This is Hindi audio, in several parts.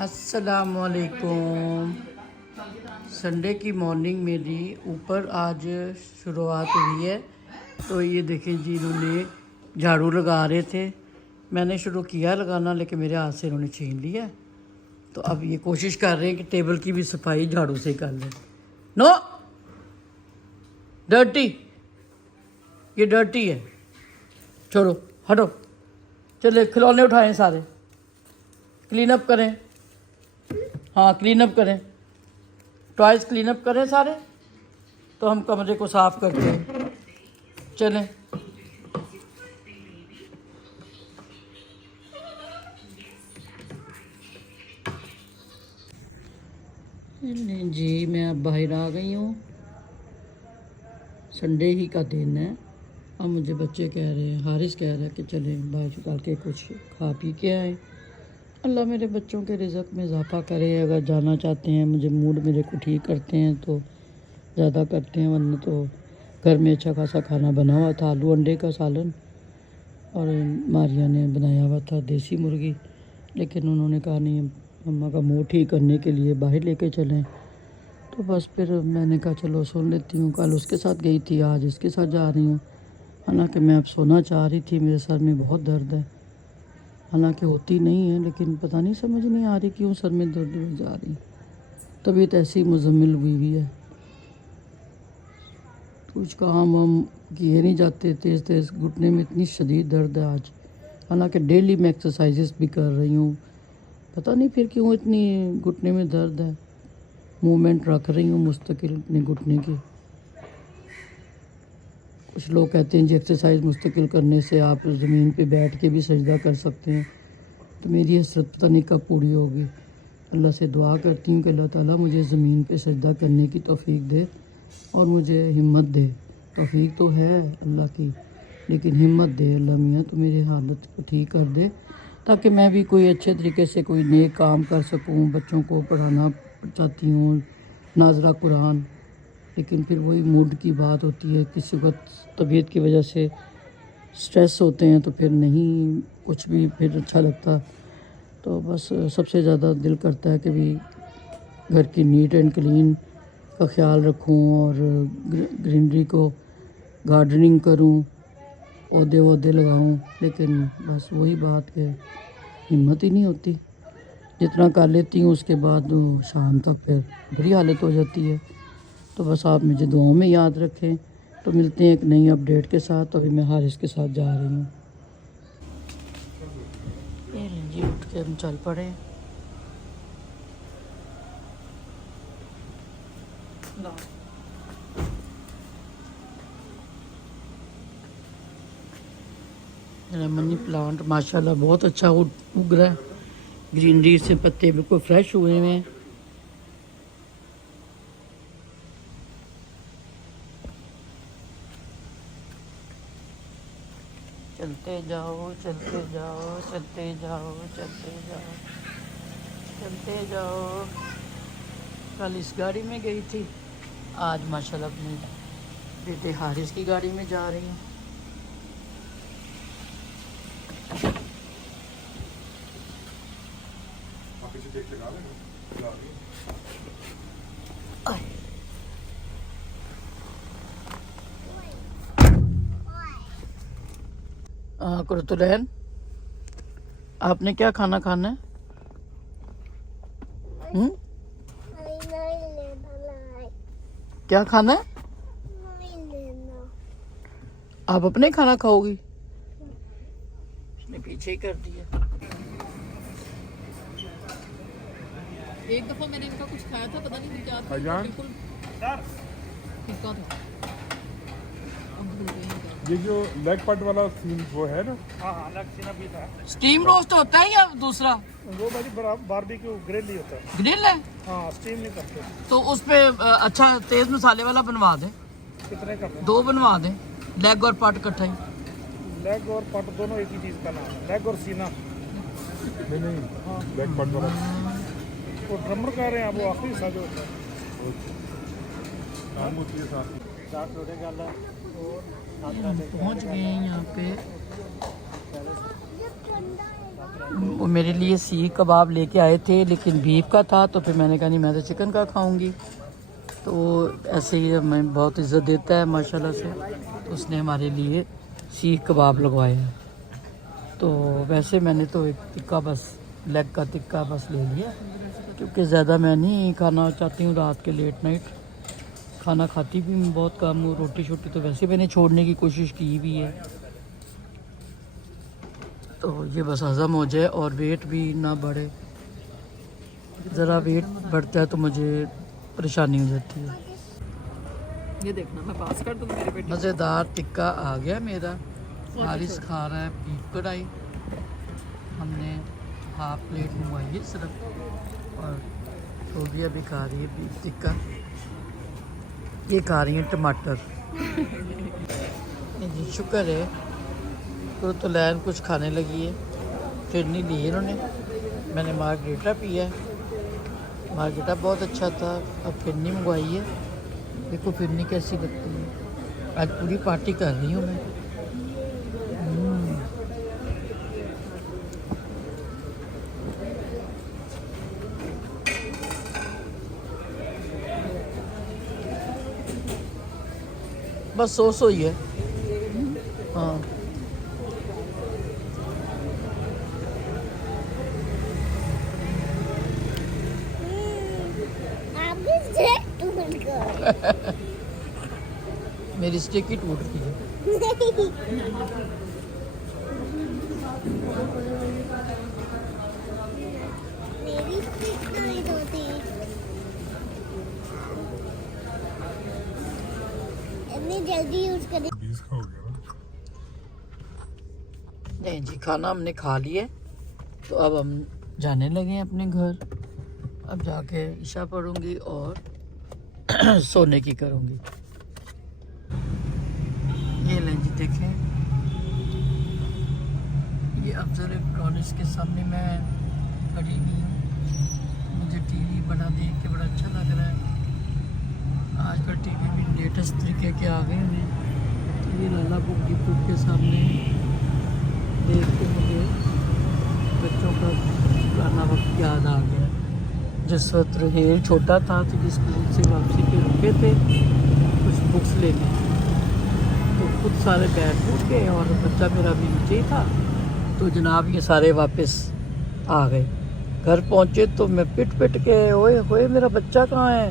अस्सलामुअलैकुम। संडे की मॉर्निंग मेरी ऊपर आज शुरुआत हुई है। तो ये देखें जी, इन्होंने झाड़ू लगा रहे थे, मैंने शुरू किया लगाना लेकिन मेरे हाथ से इन्होंने छीन लिया। तो अब ये कोशिश कर रहे हैं कि टेबल की भी सफाई झाड़ू से कर लें। नो, डर्टी, ये डर्टी है, छोड़ो, हटो। चले खिलौने उठाएं, सारे क्लीन अप करें। हाँ, क्लीन अप करें, टॉयज़ क्लीन अप करें सारे। तो हम कमरे को साफ़ करते हैं। चलें, नहीं जी, मैं अब बाहर आ गई हूँ। संडे ही का दिन है। अब मुझे बच्चे कह रहे हैं, हारिस कह रहा है कि चलें बाहर चल के कुछ खा पी के आए। अल्लाह मेरे बच्चों के रिज़्क़ में इजाफ़ा करे। अगर जाना चाहते हैं, मुझे मूड मेरे को ठीक करते हैं तो ज़्यादा करते हैं, वरना तो घर में अच्छा खासा खाना बना हुआ था। आलू अंडे का सालन और मारिया ने बनाया हुआ था देसी मुर्गी। लेकिन उन्होंने कहा नहीं, मम्मा का मूड ठीक करने के लिए बाहर लेके चलें। तो बस फिर मैंने कहा चलो सुन लेती हूँ। कल उसके साथ गई थी, आज इसके साथ जा रही हूँ। हालांकि मैं अब सोना चाह रही थी, मेरे सर में बहुत दर्द है। हालांकि होती नहीं है, लेकिन पता नहीं, समझ नहीं आ रही क्यों सर में दर्द हो जा रही। तबीयत ऐसी मुजम्मिल हुई है, कुछ काम हम किए नहीं जाते। तेज़ तेज़ घुटने में इतनी शदीद दर्द है आज। हालांकि डेली मैं एक्सरसाइजेस भी कर रही हूँ, पता नहीं फिर क्यों इतनी घुटने में दर्द है। मूवमेंट रख रही हूँ मुस्तकिल अपने घुटने की। कुछ लोग कहते हैं जी एक्सरसाइज मुस्तकिल करने से आप ज़मीन पे बैठ के भी सजदा कर सकते हैं। तो मेरी हसरत पता नहीं कब पूरी होगी। अल्लाह से दुआ करती हूँ कि अल्लाह ताला मुझे ज़मीन पे सजदा करने की तौफीक दे और मुझे हिम्मत दे। तौफीक तो है अल्लाह की, लेकिन हिम्मत दे अल्लाह मियाँ, तो मेरी हालत को ठीक कर दे ताकि मैं भी कोई अच्छे तरीके से कोई नेक काम कर सकूँ। बच्चों को पढ़ाना चाहती हूँ, नाज़रा कुरान। लेकिन फिर वही मूड की बात होती है, किसी वक्त तबीयत की वजह से स्ट्रेस होते हैं तो फिर नहीं कुछ भी फिर अच्छा लगता। तो बस सबसे ज़्यादा दिल करता है कि भी घर की नीट एंड क्लीन का ख्याल रखूं और ग्रीनरी को गार्डनिंग करूं, पौधे वौधे लगाऊं। लेकिन बस वही बात कि हिम्मत ही नहीं होती। जितना कर लेती हूँ उसके बाद शाम तक फिर बुरी हालत हो जाती है। तो बस आप मुझे दुआओं में याद रखें। तो मिलते हैं एक नई अपडेट के साथ। तो अभी मैं हारिस के साथ जा रही हूँ। ये जी, उठ के हम चल पड़े। मेरा मनी प्लांट माशाल्लाह बहुत अच्छा उग रहा है। ग्रीनरी से पत्ते बिल्कुल फ्रेश हुए हुए हैं। चलते जाओ, चलते जाओ, चलते जाओ, चलते जाओ, चलते जाओ। कल इस गाड़ी में गई थी, आज माशाल्लाह अपने बेटे हारिस की गाड़ी में जा रही हूँ। कुरतुलैन, आपने क्या खाना खाना है? क्या खाना है? आप अपने खाना खाओगी? उसने पीछे ही कर दिया। एक दफा मैंने इनका कुछ खाया था, पता नहीं क्या था, बिल्कुल फीका था। ये जो लेग पट वाला सीन वो है ना? हाँ हाँ, लेग सीन भी था। स्टीम रोस्ट होता है या दूसरा? वो भाई बारबेक्यू ग्रिल ही होता है। ग्रिल है? हाँ, स्टीम नहीं करते। तो उस पे अच्छा तेज मसाले वाला बनवा दे। कितने करते? 2 बनवा दे, लेग और पट इकट्ठा ही। लेग और पट दोनों एक ही चीज़ का नाम है, लेग और सीना। नहीं, हाँ लेग पट वाला। वो ड्रमर कह रहे हैं, वो आखिरी हिस्सा जो होता है। काम होती है साथ में। चार छोटे गल है और पहुंच गए हैं यहाँ पे। वो मेरे लिए सीख कबाब लेके आए थे, लेकिन बीफ का था, तो फिर मैंने कहा नहीं मैं तो चिकन का खाऊंगी। तो ऐसे ही हमें बहुत इज़्ज़त देता है माशाल्लाह से, तो उसने हमारे लिए सीख कबाब लगवाए हैं। तो वैसे मैंने तो एक टिक्का बस, लेग का टिक्का बस ले लिया, क्योंकि ज़्यादा मैं नहीं खाना चाहती हूँ रात के लेट नाइट। खाना खाती भी मैं बहुत कम हूँ, रोटी शोटी तो वैसे मैंने छोड़ने की कोशिश की भी है। तो ये बस हज़म हो जाए और वेट भी ना बढ़े। ज़रा वेट बढ़ता है तो मुझे परेशानी हो जाती है। ये देखना मैं पास कर दूँ मेरे बेटे मज़ेदार टिक्का आ गया मेरा। हारिस खा रहा है बीफ कढ़ाई, हमने हाफ प्लेट मंगवाई है सिर्फ, और टोबिया भी खा रही है बीफ टिक्का। ये खा रही हैं टमाटर। जी शुक्र है, तो लैन कुछ खाने लगी है, फिर नहीं ली इन्होंने। मैंने मार्गरेटा पिया है, मार्गरेटा बहुत अच्छा था। अब फिरनी मंगवाई है, देखो फिरनी कैसी लगती है। आज पूरी पार्टी कर रही हूँ मैं। बस सो ही है। हाँ मेरी स्टिक ही टूट रही है। मेरी स्टिक नहीं होती, इतनी जल्दी यूज करें। 20 का हो गया ना। नहीं जी, खाना हमने खा लिया, तो अब हम जाने लगे हैं अपने घर। अब जाके ईशा पढ़ूंगी और सोने की करूंगी। ये लें जी देखें, ये अफजल इलेक्ट्रॉनिक्स के सामने मैं खड़ी हुई हूँ। मुझे टीवी बना देख के बड़ा अच्छा लग रहा है। आजकल टीवी भी लेटेस्ट तरीके के आ गए हैं। तो ये लाला बुक डिपो के सामने देख के मुझे बच्चों का पुराना वक्त याद आ गया। जिस वक्त रहेल छोटा था तो जिस स्कूल से वापसी पे रुके थे कुछ बुक्स लेने, तो खुद सारे बैग टूट गए और बच्चा मेरा भी नीचे ही था। तो जनाब ये सारे वापस आ गए। घर पहुंचे तो मैं पिट के ओए होए मेरा बच्चा कहाँ है,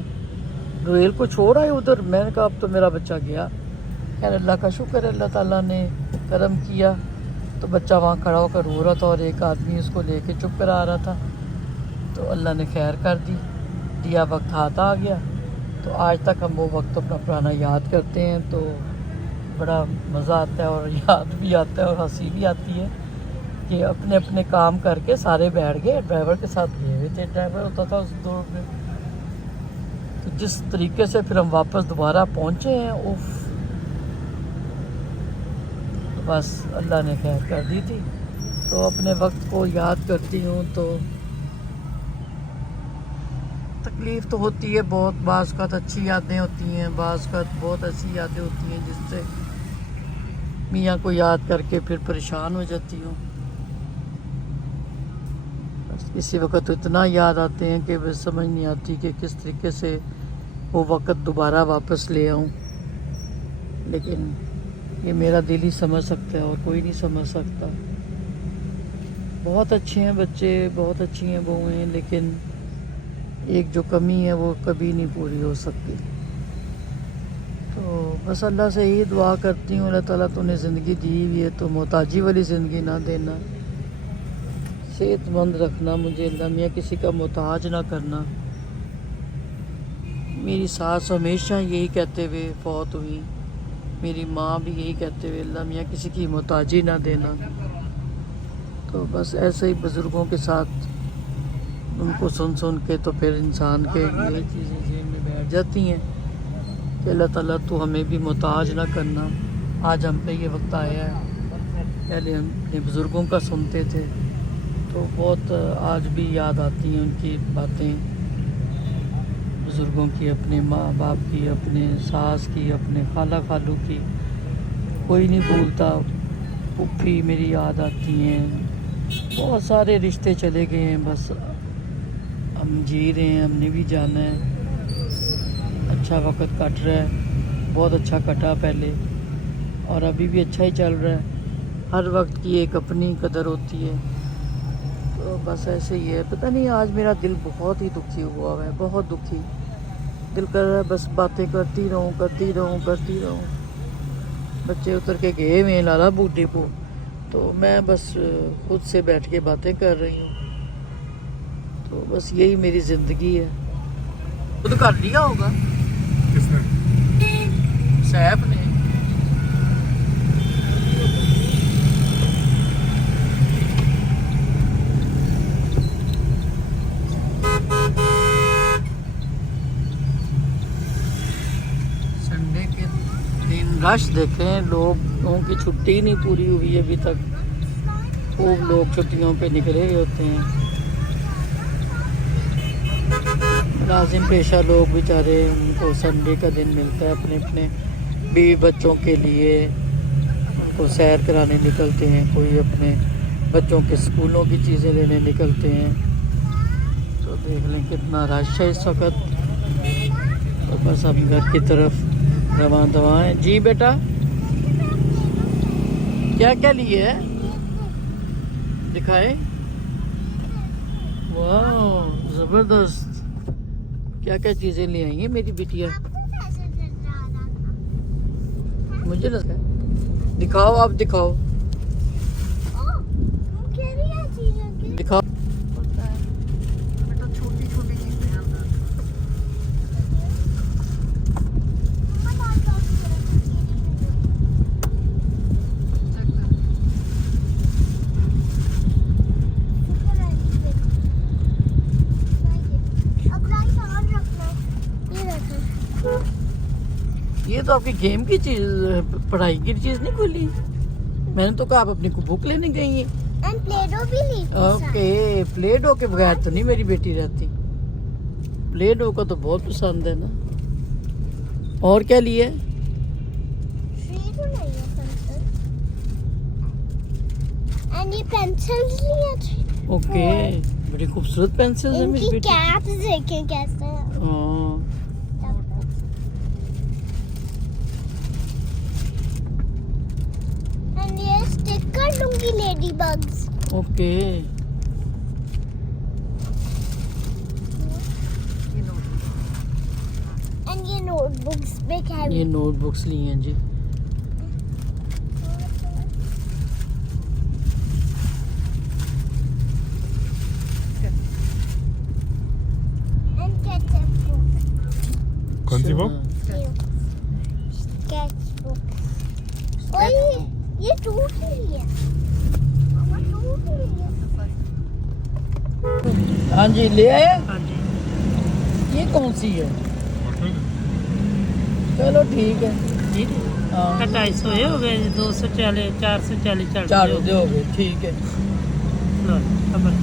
रहेल को छोड़ आए उधर। मैंने कहा अब तो मेरा बच्चा गया। यार अल्लाह का शुक्र है, अल्लाह ताला ने करम किया। तो बच्चा वहाँ खड़ा होकर रो रहा था और एक आदमी उसको लेके चुप करा रहा था। तो अल्लाह ने खैर कर दी, दिया वक्त हाथ आ गया। तो आज तक हम वो वक्त अपना पुराना याद करते हैं, तो बड़ा मज़ा आता है और याद भी आता है और हंसी भी आती है कि अपने अपने काम करके सारे बैठ गए। ड्राइवर के साथ गए हुए थे, ड्राइवर होता था उस दौर में। तो जिस तरीके से फिर हम वापस दोबारा पहुँचे हैं, उफ, तो बस अल्लाह ने खैर कर दी थी। तो अपने वक्त को याद करती हूँ तो तकलीफ़ तो होती है बहुत। बाज़ का अच्छी यादें होती हैं, बाज़ का बहुत ऐसी यादें होती हैं जिससे मियाँ को याद करके फिर परेशान हो जाती हूँ। बस किसी वक्त तो इतना याद आते हैं कि बस समझ नहीं आती कि किस तरीके से वो वक्त दोबारा वापस ले आऊँ। लेकिन ये मेरा दिल ही समझ सकता है और कोई नहीं समझ सकता। बहुत अच्छे हैं बच्चे, बहुत अच्छी हैं बहुएँ, लेकिन एक जो कमी है वो कभी नहीं पूरी हो सकती। तो बस अल्लाह से यही दुआ करती हूँ, अल्लाह ताला तूने ज़िंदगी दी हुई है तो मोहताजी वाली ज़िंदगी ना देना, सेहतमंद रखना मुझे अल्लाह मियाँ, किसी का मोहताज ना करना। मेरी सास हमेशा यही कहते हुए फौत हुई, मेरी माँ भी यही कहते हुए अल्लाह मियाँ किसी की मोहताजी ना देना। तो बस ऐसे ही बुज़ुर्गों के साथ उनको सुन के तो फिर इंसान के ये चीज़ें जेब में बैठ जाती हैं कि अल्लाह ताला तू हमें भी मोहताज ना करना। आज हम पे ये वक्त आया है। पहले हम अपने बुज़ुर्गों का सुनते थे तो बहुत आज भी याद आती हैं उनकी बातें, बुज़ुर्गों की, अपने माँ बाप की, अपने सास की, अपने खाला खालू की, कोई नहीं भूलता। पुप्पी मेरी याद आती हैं, बहुत सारे रिश्ते चले गए हैं, बस हम जी रहे हैं, हमने भी जाना है। अच्छा वक्त कट रहा है, बहुत अच्छा कटा पहले और अभी भी अच्छा ही चल रहा है। हर वक्त की एक अपनी कदर होती है, तो बस ऐसे ही है। पता नहीं आज मेरा दिल बहुत ही दुखी हुआ है, बहुत दुखी। दिल कर रहा है बस बातें करती रहूं, करती रहूं, करती रहूं। बच्चे उतर के गए हुए हैं लाला बूटे को, तो मैं बस खुद से बैठ के बातें कर रही हूँ। तो बस यही मेरी ज़िंदगी है। खुद कर लिया होगा किसने? सैफ ने। संडे के दिन रश देखें, लोगों की छुट्टी ही नहीं पूरी हुई है अभी तक। खूब लोग छुट्टियों पे निकले हुए होते हैं। लाजिम पेशा लोग बेचारे, उनको संडे का दिन मिलता है अपने अपने बीवी बच्चों के लिए, उनको सैर कराने निकलते हैं, कोई अपने बच्चों के स्कूलों की चीज़ें लेने निकलते हैं। तो देख लें कितना रश है इस वक्त। तो बस हम घर की तरफ रवां दवा हैं। जी बेटा, क्या क्या लिए है दिखाए? वाह ज़बरदस्त, क्या क्या चीज़ें ले आई हैं मेरी बिटिया। मुझे लगा, दिखाओ आप, दिखाओ दिखाओ। छोटी छोटी चीज़ें अंदर। ये तो आपकी गेम की चीज, पढ़ाई की चीज नहीं खोली। मैंने तो कहा आप अपनी को बुक लेने गई हैं। प्ले-डो भी ली थी ओके, प्ले डो के बगैर तो नहीं मेरी बेटी रहती। प्ले डो का तो बहुत पसंद है ना। और क्या लिए? एंड ये पेंसिल्स लिए। ओके, बड़ी खूबसूरत पेंसिल है मेरी इनकी बेटी। कैप्स देखें कैसे हैं। हाँ, एंड ये स्टिकर लूंगी लेडी बग्स। ओके। एंड ये नोटबुक्स भी कैरी। ये नोटबुक्स ली हैं जी। And sketchbook. कौन सी बुक? स्केचबुक। ओए ये टूट रही है। मामा टूट रही है। हाँ जी, ले आए। हाँ जी, ये कौन सी है? चलो ठीक है। जी हाँ, 250 हो गए, 240, 440 चल 4 हो गए, ठीक है। लो खबर।